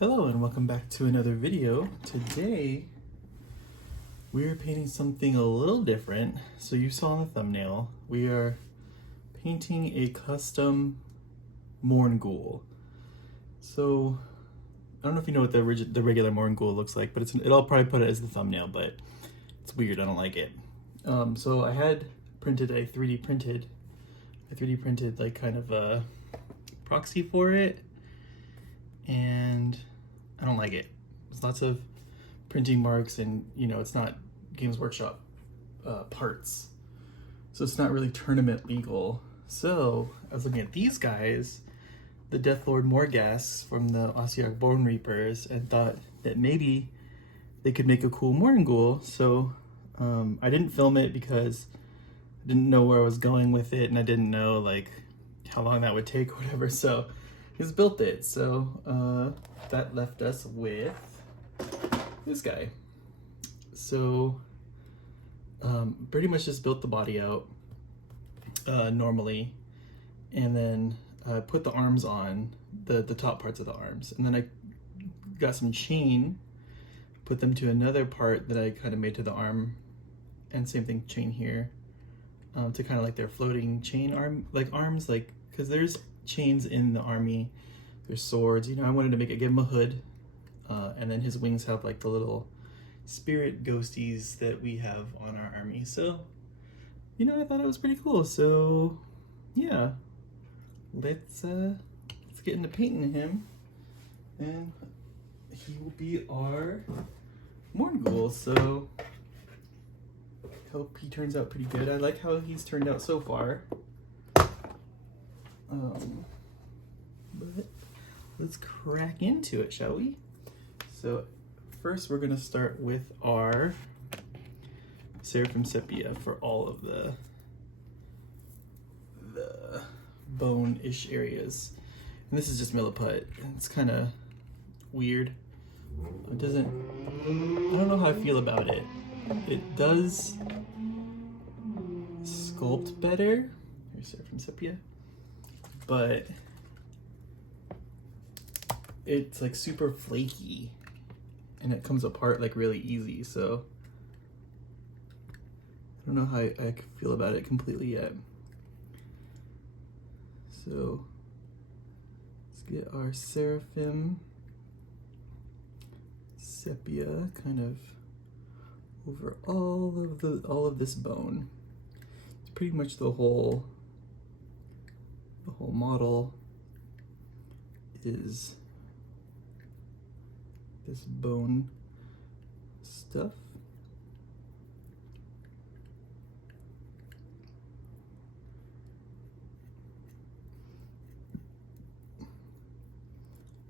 Hello and welcome back to another video. Today we're painting something a little different. So you saw in the thumbnail, we are painting a custom Mourngul. So I don't know if you know what the regular Mourngul looks like, but I'll probably put it as the thumbnail, but it's weird, I don't like it. So I had printed a 3D printed like kind of a proxy for it, and I don't like it. There's lots of printing marks, and it's not Games Workshop parts, so it's not really tournament legal. So I was looking at these guys, the Deathlord Morghast from the Ossiarch Bone Reapers, and thought that maybe they could make a cool Mourngul. So I didn't film it because I didn't know where I was going with it, and I didn't know like how long that would take or whatever. So he's built it. So that left us with this guy. So pretty much just built the body out normally, and then put the arms on, the top parts of the arms, and then I got some chain, put them to another part that I kind of made to the arm, and same thing, chain here, to kind of like their floating chain arms, like, because there's chains in the army, there's swords, I wanted to give him a hood, and then his wings have like the little spirit ghosties that we have on our army. So I thought it was pretty cool. So yeah, let's get into painting him, and he will be our Mourngul. So hope he turns out pretty good. I like how he's turned out so far. But let's crack into it, shall we? So first we're gonna start with our Seraphim Sepia for all of the bone-ish areas. And this is just Milliput. It's kind of weird. I don't know how I feel about it. It does sculpt better. Here's Seraphim Sepia. But it's like super flaky, and it comes apart like really easy. So I don't know how I feel about it completely yet. So let's get our Seraphim Sepia kind of over all of this bone. It's pretty much the whole model is this bone stuff.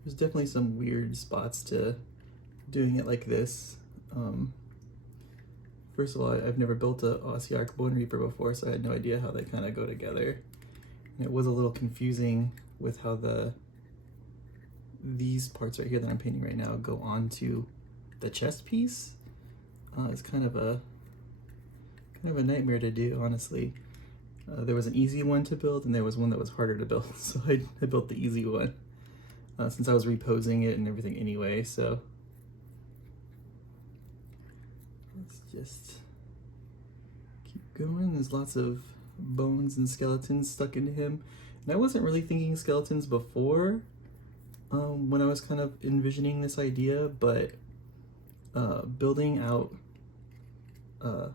There's definitely some weird spots to doing it like this. First of all, I've never built a Ossiarch Bone Reaper before, so I had no idea how they kind of go together. And it was a little confusing with how these parts right here that I'm painting right now go onto the chest piece. It's kind of a nightmare to do, honestly. There was an easy one to build, and there was one that was harder to build, so I built the easy one, since I was reposing it and everything anyway. So let's just keep going. There's lots of bones and skeletons stuck into him, and I wasn't really thinking skeletons before when I was kind of envisioning this idea, but building out our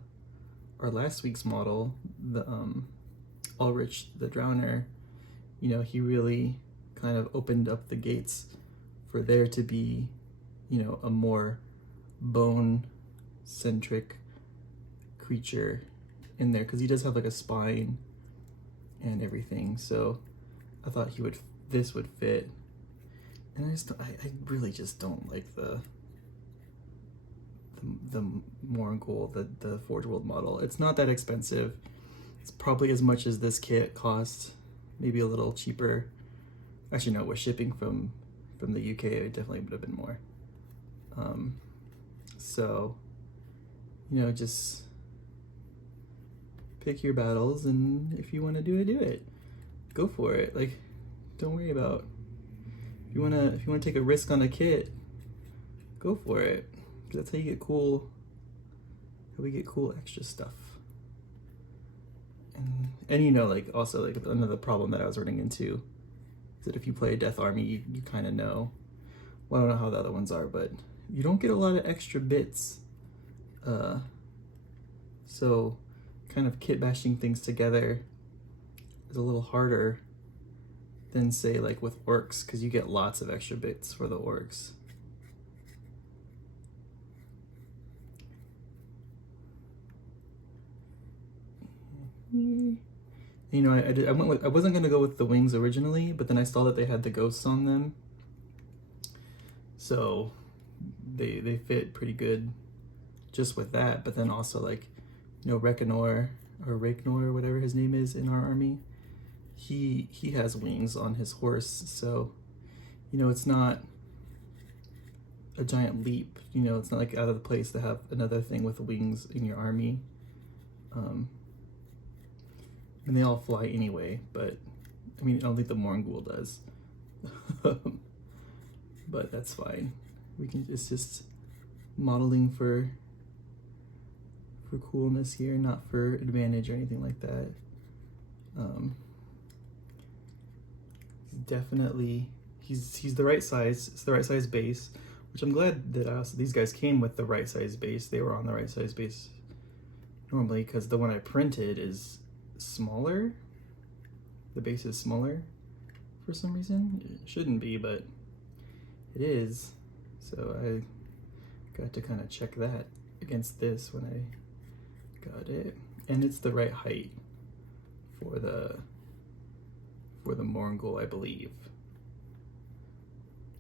last week's model, the Ulrich the Drowner, he really kind of opened up the gates for there to be a more bone centric creature in there, because he does have like a spine and everything. So I thought this would fit, and I really just don't like the Mourngul, the Forge World model. It's not that expensive. It's probably as much as this kit cost, maybe a little cheaper. Actually, no, with shipping from the UK, it definitely would have been more. So just pick your battles, and if you want to do it, go for it. Like, don't worry about if you wanna take a risk on a kit, go for it. That's how you get cool. How we get cool extra stuff. And you know, like also like another problem that I was running into is that if you play a Death Army, you kind of know. Well, I don't know how the other ones are, but you don't get a lot of extra bits. So kind of kit bashing things together is a little harder than say like with orcs, because you get lots of extra bits for the orcs. You know, I wasn't gonna go with the wings originally, but then I saw that they had the ghosts on them, so they fit pretty good just with that. But then also, like, you know, Rekanor or Rakenor, whatever his name is in our army, he has wings on his horse, so you know, it's not a giant leap. You know, it's not like out of the place to have another thing with wings in your army. And they all fly anyway, but I mean, I don't think the Mourngul does. But that's fine. It's just modeling for coolness here, not for advantage or anything like that. Definitely, he's the right size. It's the right size base, which I'm glad that these guys came with the right size base. They were on the right size base normally, because the one I printed is smaller. The base is smaller for some reason. It shouldn't be, but it is. So I got to kind of check that against this when I got it, and it's the right height for the Mourngul, I believe.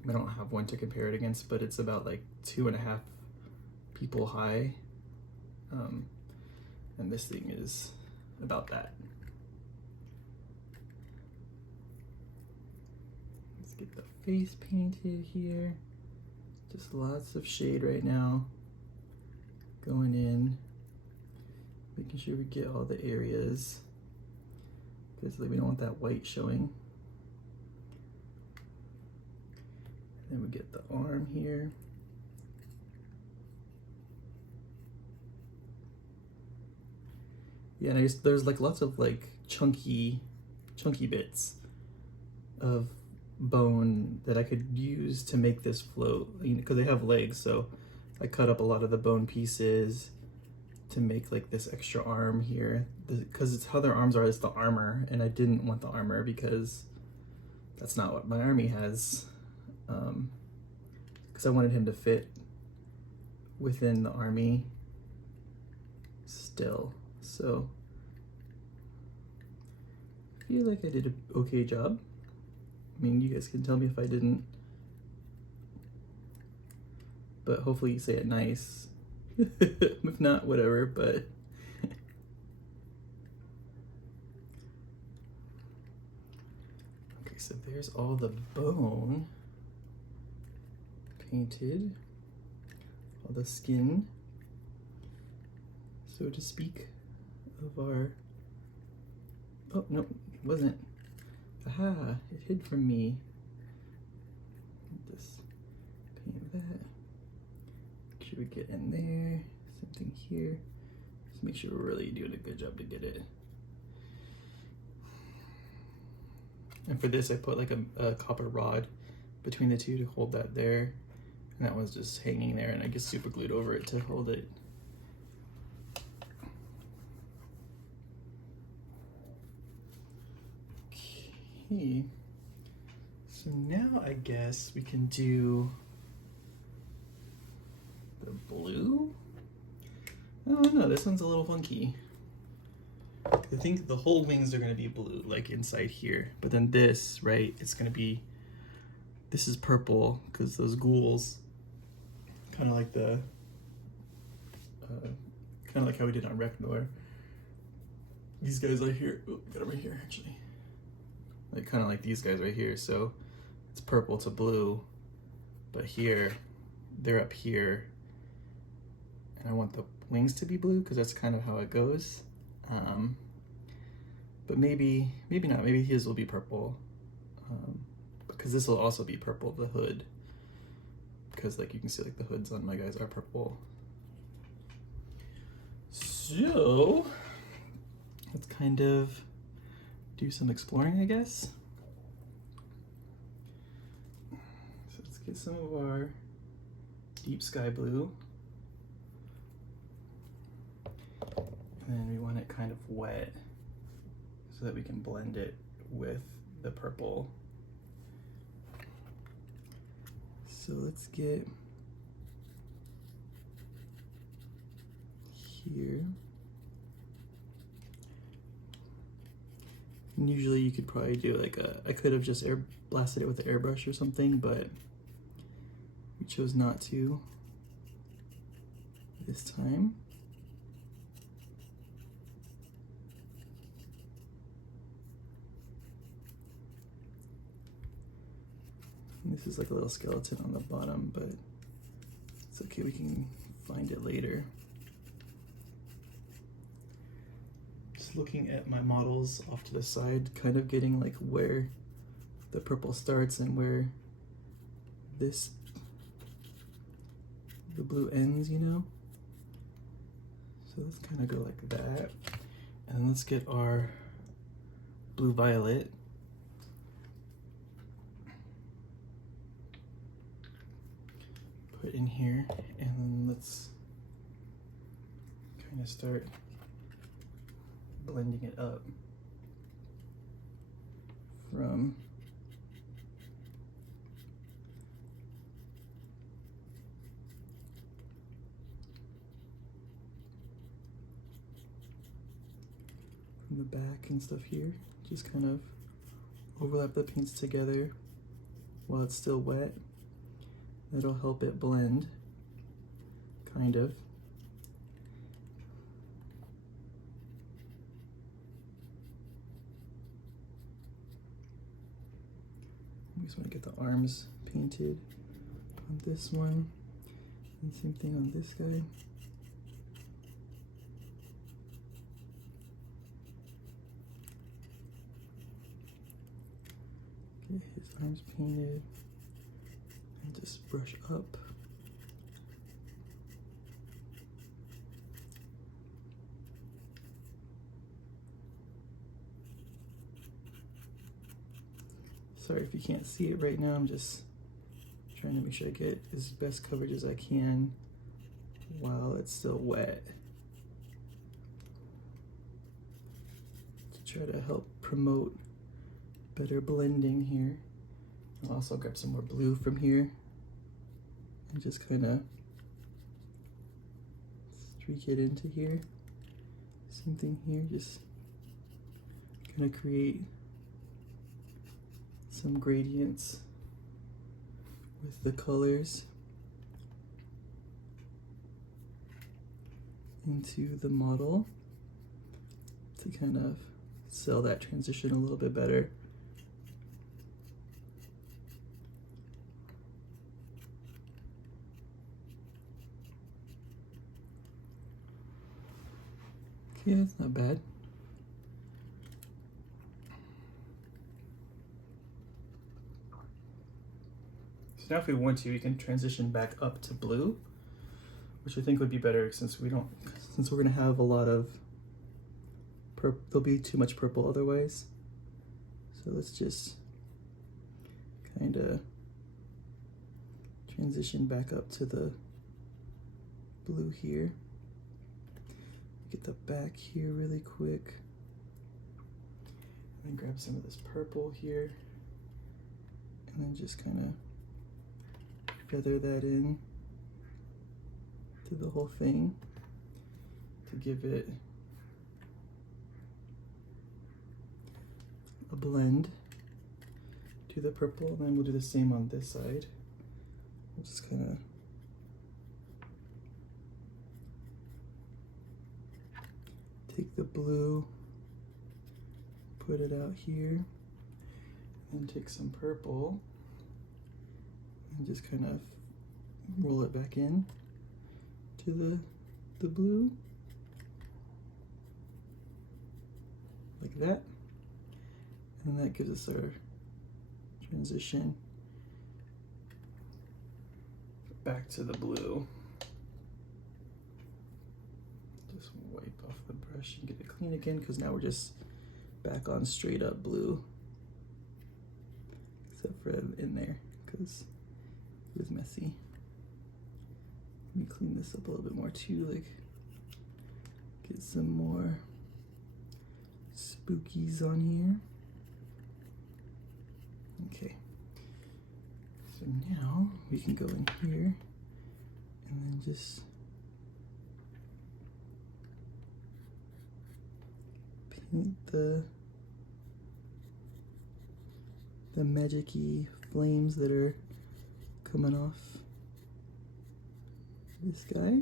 I don't have one to compare it against, but it's about like 2.5 people high, and this thing is about that. Let's get the face painted here. Just lots of shade right now going in, making sure we get all the areas, because we don't want that white showing. Then we get the arm here. Yeah, and there's like lots of like chunky bits of bone that I could use to make this float, because they have legs, so I cut up a lot of the bone pieces to make like this extra arm here, because it's how their arms are, is the armor, and I didn't want the armor because that's not what my army has, because I wanted him to fit within the army still. So I feel like I did an okay job. I mean, you guys can tell me if I didn't, but hopefully you say it nice. If not, whatever, but okay, so there's all the bone painted, all the skin, so to speak, of our, oh no, it wasn't. Aha, it hid from me. Just paint that. Make sure we get in there. Same thing here. Just make sure we're really doing a good job to get it. And for this, I put like a copper rod between the two to hold that there. And that one's just hanging there, and I just super glued over it to hold it. Okay, so now I guess we can do the blue. Oh no, this one's a little funky. I think the whole wings are gonna be blue, like inside here, but then this, right, it's gonna be, this is purple, because those ghouls, kind of like the, kind of like how we did on Rekanor. These guys right here, oh, got them right here actually. Like kind of like these guys right here, so it's purple to blue, but here, they're up here, and I want the wings to be blue because that's kind of how it goes. But maybe not, maybe his will be purple, because this will also be purple, the hood, because like you can see like the hoods on my guys are purple. So let's kind of do some exploring, I guess. So let's get some of our deep sky blue. And then we want it kind of wet so that we can blend it with the purple. So let's get here. And usually you could probably do like I could have just air blasted it with an airbrush or something, but we chose not to this time. And this is like a little skeleton on the bottom, but it's okay, we can find it later. Just looking at my models off to the side, kind of getting like where the purple starts and where the blue ends, you know? So let's kind of go like that. And then let's get our blue violet. Put in here, and then let's kind of start blending it up from the back and stuff here. Just kind of overlap the paints together while it's still wet. It'll help it blend, kind of. We just want to get the arms painted on this one, and same thing on this guy. Get his arms painted, and just brush up. Sorry if you can't see it right now, I'm just trying to make sure I get as best coverage as I can while it's still wet, to try to help promote better blending here. I'll also grab some more blue from here and just kind of streak it into here. Same thing here, just kind of create some gradients with the colors into the model to kind of sell that transition a little bit better. Okay, that's not bad. So now if we want to, we can transition back up to blue, which I think would be better since we're gonna have a lot of there'll be too much purple otherwise. So let's just kind of transition back up to the blue here. Get the back here really quick. And then grab some of this purple here. And then just kind of feather that in to the whole thing to give it a blend to the purple. And then we'll do the same on this side. We'll just kind of take the blue, put it out here, and take some purple and just kind of roll it back in to the blue, like that. And that gives us our transition back to the blue. Just wipe off the brush and get it clean again, because now we're just back on straight up blue. Except for in there, because it was messy. Let me clean this up a little bit more too, like get some more spookies on here. Okay, so now we can go in here and then just paint the magic-y flames that are coming off this guy.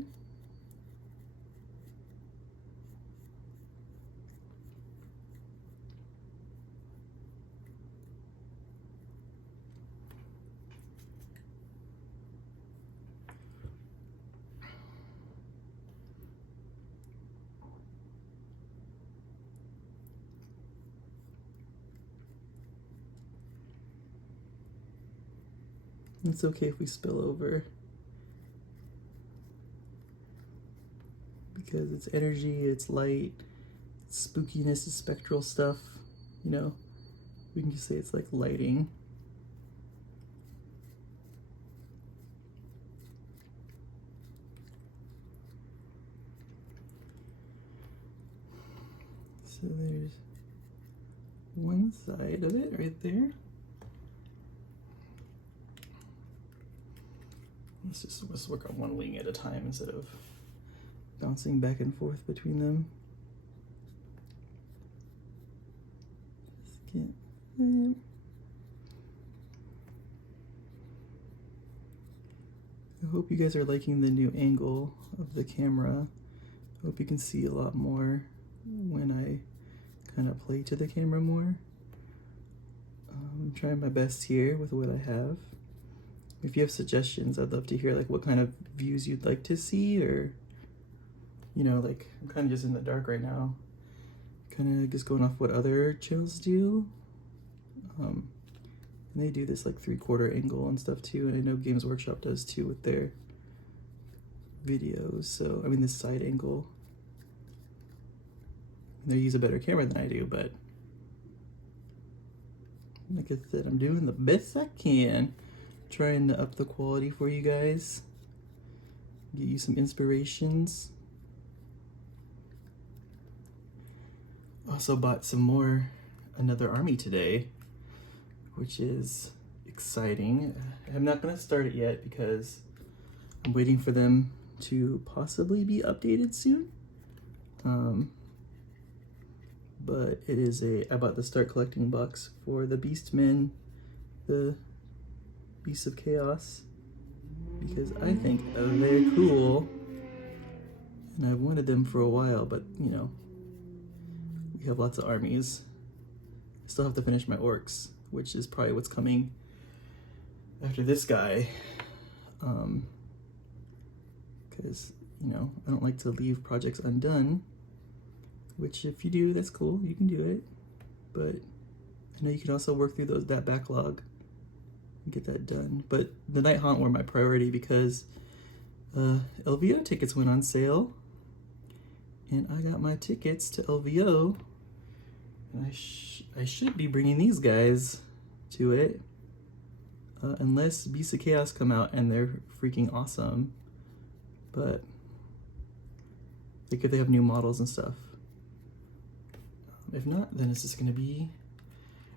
It's okay if we spill over, because it's energy, it's light, it's spookiness, it's spectral stuff, you know. We can just say it's like lighting. So there's one side of it right there. Let's work on one wing at a time instead of bouncing back and forth between them. Just get that. I hope you guys are liking the new angle of the camera. I hope you can see a lot more when I kind of play to the camera more. I'm trying my best here with what I have. If you have suggestions, I'd love to hear like what kind of views you'd like to see, or, you know, like I'm kind of just in the dark right now, kind of just going off what other channels do. And they do this like 3/4 angle and stuff too, and I know Games Workshop does too with their videos. So I mean, this side angle, they use a better camera than I do, but like I said, I'm doing the best I can. Trying to up the quality for you guys, get you some inspirations. Also bought another army today, which is exciting. I'm not gonna start it yet because I'm waiting for them to possibly be updated soon. But it is I bought the Start Collecting box for the Beastmen, the Beasts of Chaos, because I think they're cool, and I've wanted them for a while, but you know, we have lots of armies. I still have to finish my orcs, which is probably what's coming after this guy, because, you know, I don't like to leave projects undone, which if you do, that's cool, you can do it, but I know you can also work through that backlog and get that done. But the Nighthaunt were my priority because LVO tickets went on sale, and I got my tickets to LVO, and I should be bringing these guys to it, unless Beasts of Chaos come out and they're freaking awesome. But like if they have new models and stuff. If not, then it's just gonna be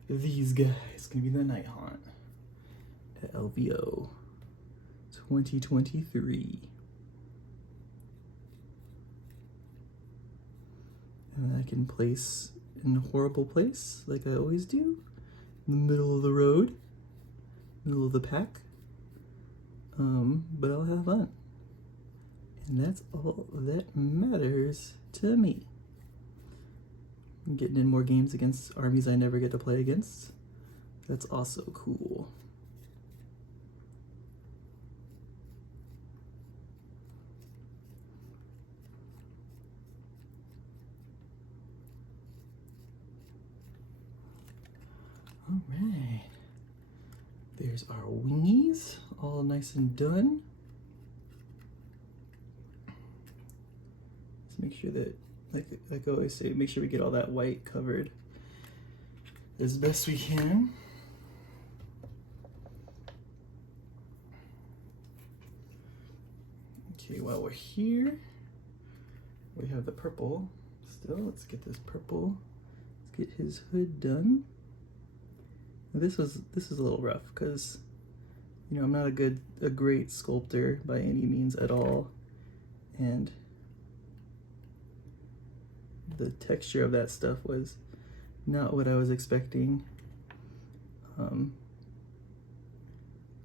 these guys. It's gonna be the Nighthaunt at LVO 2023. And I can place in a horrible place, like I always do, in the middle of the road, middle of the pack. But I'll have fun. And that's all that matters to me. I'm getting in more games against armies I never get to play against. That's also cool. All right. There's our wingies, all nice and done. Let's make sure that, like I always say, make sure we get all that white covered as best we can. Okay, while we're here, we have the purple still. Let's get this purple. Let's get his hood done. This is a little rough because, you know, I'm not a great sculptor by any means at all, and the texture of that stuff was not what I was expecting.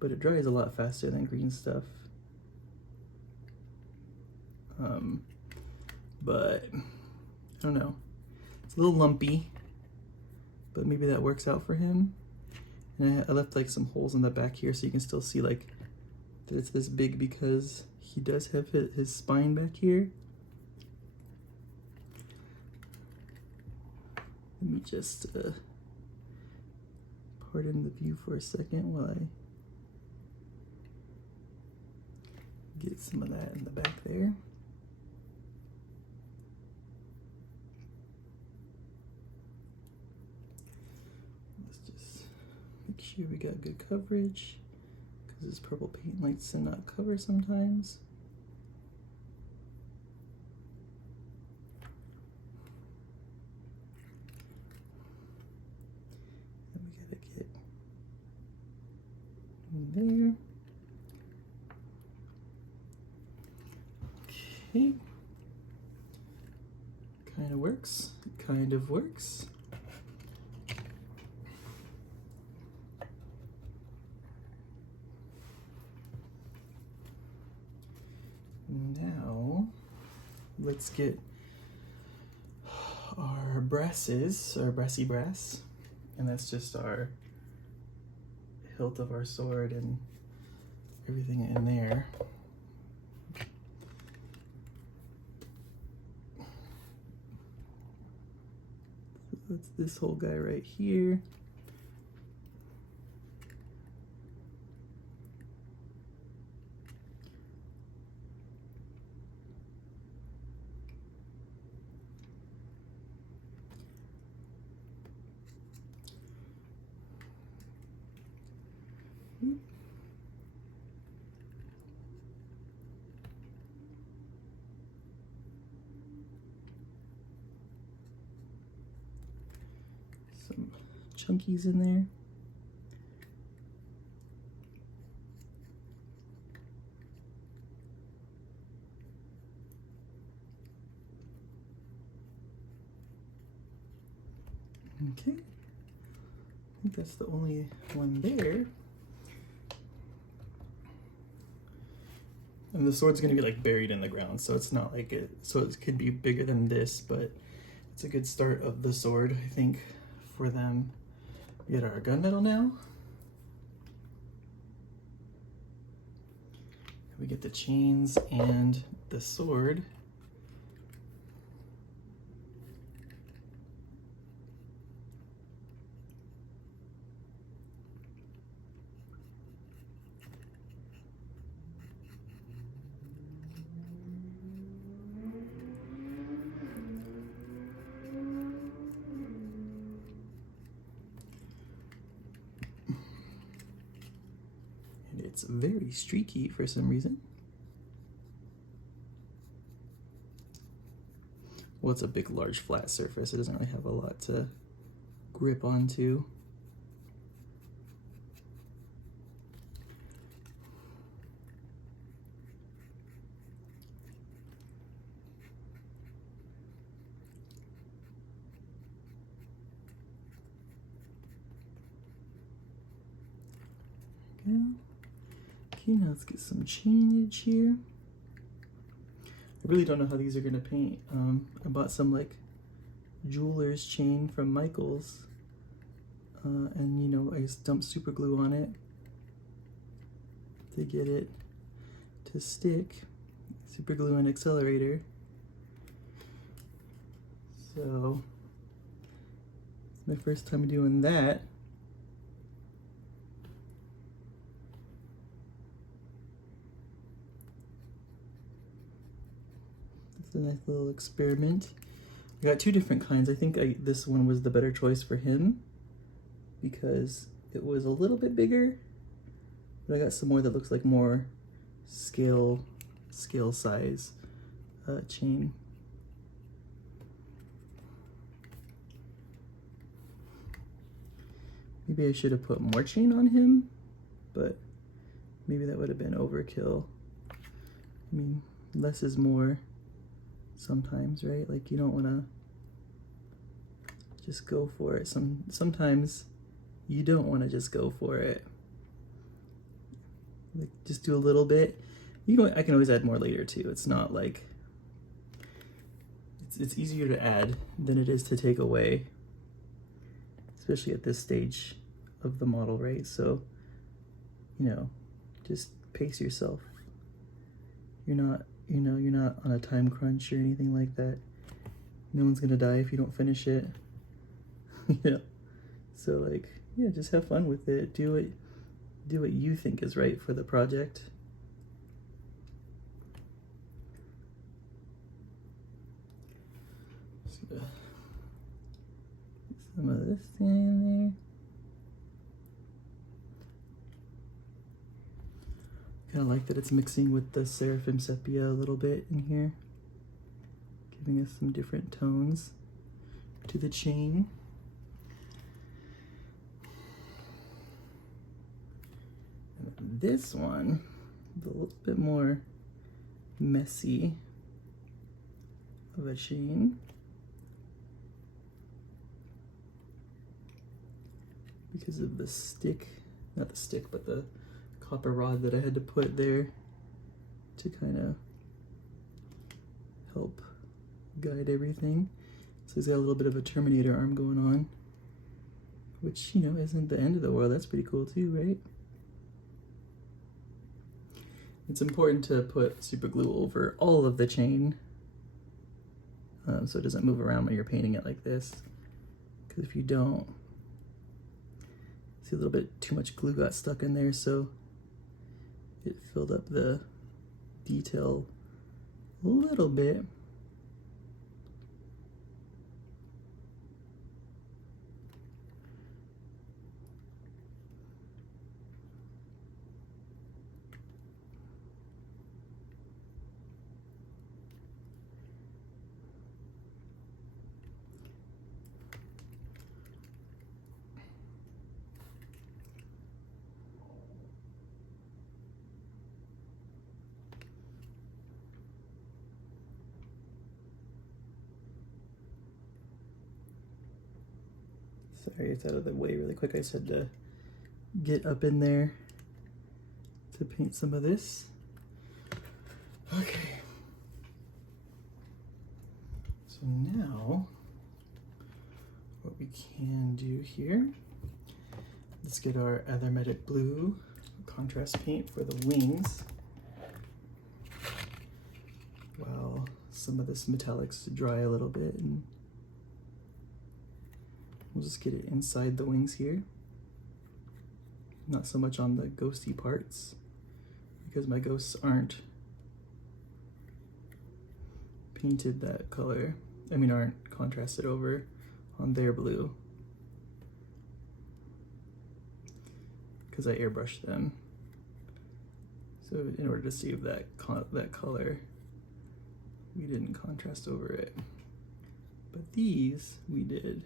But it dries a lot faster than green stuff. But I don't know. It's a little lumpy, but maybe that works out for him. And I left like some holes in the back here so you can still see like that it's this big because he does have his spine back here. Let me just pardon the view for a second while I get some of that in the back there. Let's just make sure we got good coverage because this purple paint likes to not cover sometimes. There. Okay. Kind of works. Kind of works. Now, let's get our brasses, our brassy brass, and that's just our hilt of our sword and everything in there. So that's this whole guy right here. Some chunkies in there. Okay, I think that's the only one there. And the sword's gonna be like buried in the ground, so it's not like it, so it could be bigger than this, but it's a good start of the sword, I think, for them. We get our gunmetal now. We get the chains and the sword. It's very streaky for some reason. Well, it's a big, large, flat surface. It doesn't really have a lot to grip onto. There we go. Okay, now let's get some chainage here. I really don't know how these are gonna paint. I bought some like jeweler's chain from Michael's, and you know, I just dumped super glue on it to get it to stick. Super glue and accelerator. So it's my first time doing that. It's a nice little experiment. I got two different kinds. I think this one was the better choice for him because it was a little bit bigger, but I got some more that looks like more scale size chain. Maybe I should have put more chain on him, but maybe that would have been overkill. I mean, less is more sometimes, right? Like you don't want to just go for it. Sometimes you don't want to just go for it. Like just do a little bit. I can always add more later too. It's not like it's easier to add than it is to take away, especially at this stage of the model, right? So, you know, just pace yourself. You're not on a time crunch or anything like that. No one's gonna die if you don't finish it. Yeah. So like, yeah, just have fun with it. Do what you think is right for the project. So, some of this in there. Kind of like that it's mixing with the Seraphim Sepia a little bit in here, giving us some different tones to the chain. And this one is a little bit more messy of a chain. Because of the stick, not the stick, but the copper rod that I had to put there to kind of help guide everything. So he's got a little bit of a Terminator arm going on, which, you know, isn't the end of the world. That's pretty cool too, right? It's important to put super glue over all of the chain so it doesn't move around when you're painting it like this. Because if you don't, see a little bit too much glue got stuck in there, so it filled up the detail a little bit. Sorry, it's out of the way really quick. I just had to get up in there to paint some of this. Okay. So now, what we can do here, let's get our Aromatic Blue contrast paint for the wings. While some of this metallics dry a little bit, and we'll just get it inside the wings here. Not so much on the ghosty parts, because my ghosts aren't painted that color. I mean, aren't contrasted over on their blue, because I airbrushed them. So in order to save that color, we didn't contrast over it. But these, we did.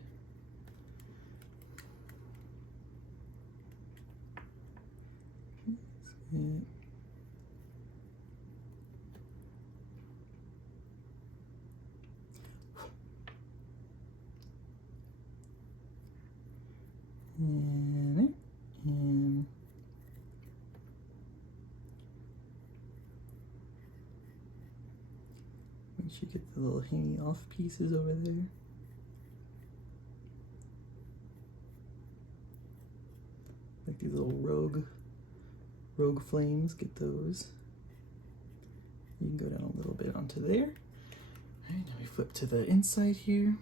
And once you get the little hanging off pieces over there, like these little rogue flames, get those. You can go down a little bit onto there. All right, now we flip to the inside here.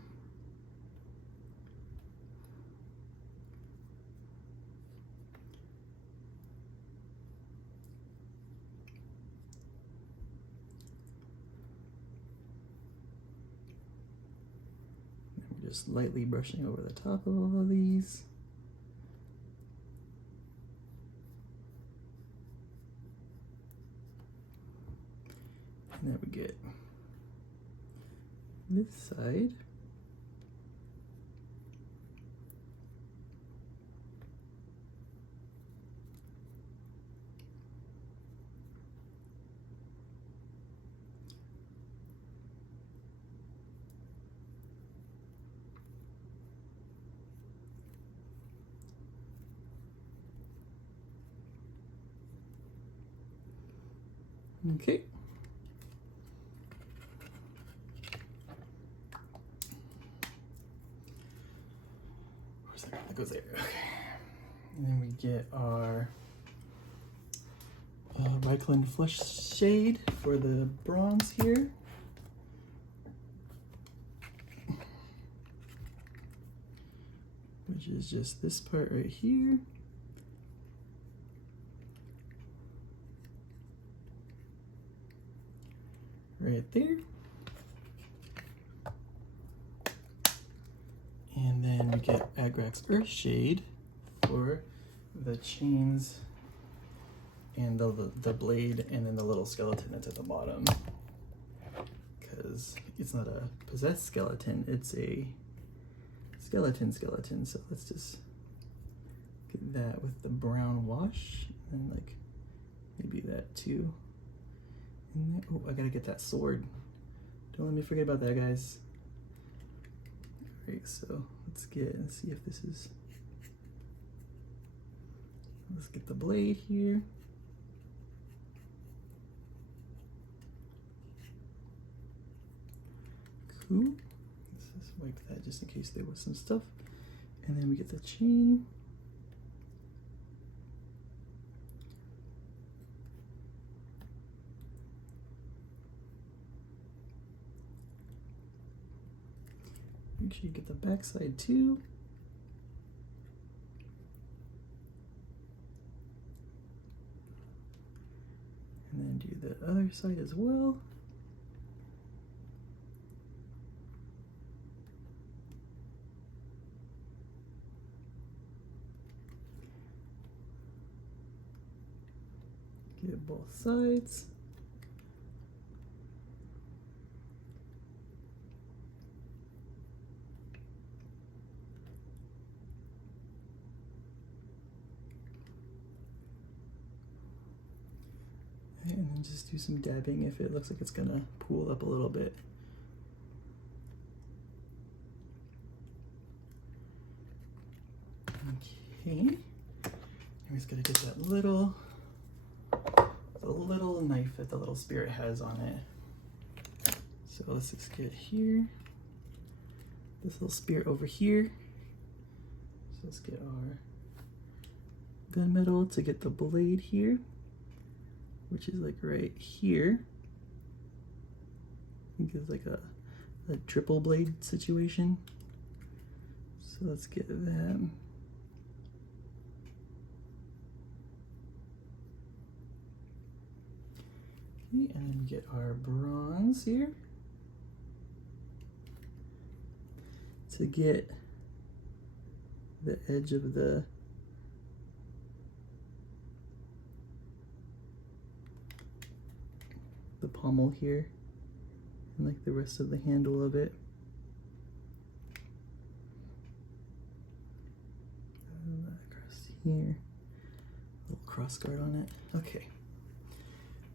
just lightly brushing over the top of all of these. And then we get this side. Okay. Where's that? That goes there. Okay. And then we get our Reikland Flush shade for the bronze here. Which is just this part right here. Right there. And then we get Agrax Earth Shade for the chains and the blade, and then the little skeleton that's at the bottom. Because it's not a possessed skeleton, it's a skeleton. So let's just get that with the brown wash, and like maybe that too. And then, oh, I gotta get that sword. Don't let me forget about that, guys. Alright, so let's see if this is. Let's get the blade here. Cool. Let's just wipe that just in case there was some stuff. And then we get the chain. Make sure you get the back side too. And then do the other side as well. Get both sides. And then just do some dabbing if it looks like it's gonna pool up a little bit. Okay, I'm just gonna get that little knife that the little spirit has on it. So let's just get here, this little spirit over here. So let's get our gunmetal to get the blade here, which is like right here. I think it's like a triple blade situation. So let's get that. Okay, and then we get our bronze here to get the edge of the pommel here, and like the rest of the handle of it. Across here, a little cross guard on it. Okay,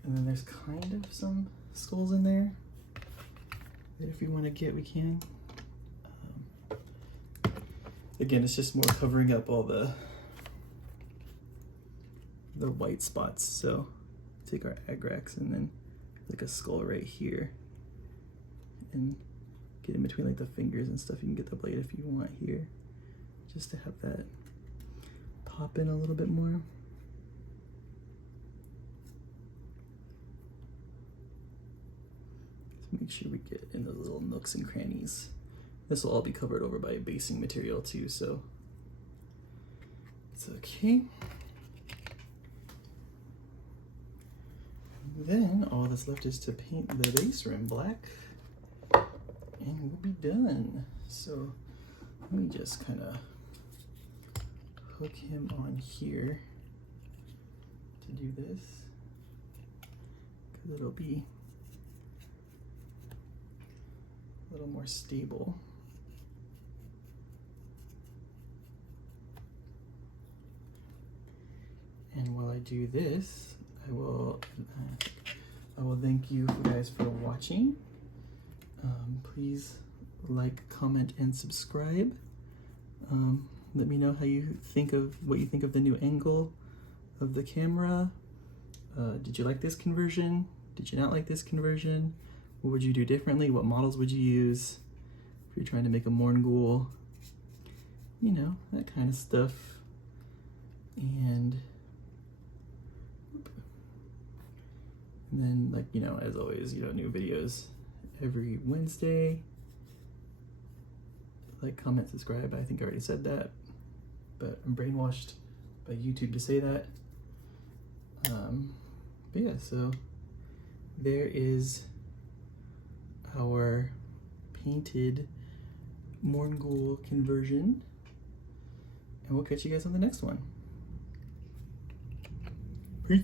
and then there's kind of some skulls in there that if we want to get, we can. Again, it's just more covering up all the white spots. So take our Agrax and then like a skull right here, and get in between like the fingers and stuff. You can get the blade if you want here, just to have that pop in a little bit more. Just make sure we get in those little nooks and crannies. This will all be covered over by a basing material too, so it's okay. Then all that's left is to paint the base rim black, and we'll be done. So Let me just kind of hook him on here to do this, because it'll be a little more stable. And while I do this, I will thank you guys for watching. Please like, comment, and subscribe. Let me know what you think of the new angle of the camera. Did you like this conversion? Did you not like this conversion? What would you do differently? What models would you use if you're trying to make a Mourngul? You know, that kind of stuff. And then, like, you know, as always, you know, new videos every Wednesday. Like, comment, subscribe. I think I already said that, but I'm brainwashed by YouTube to say that. But yeah, so there is our painted Mourngul conversion, and we'll catch you guys on the next one. Peace.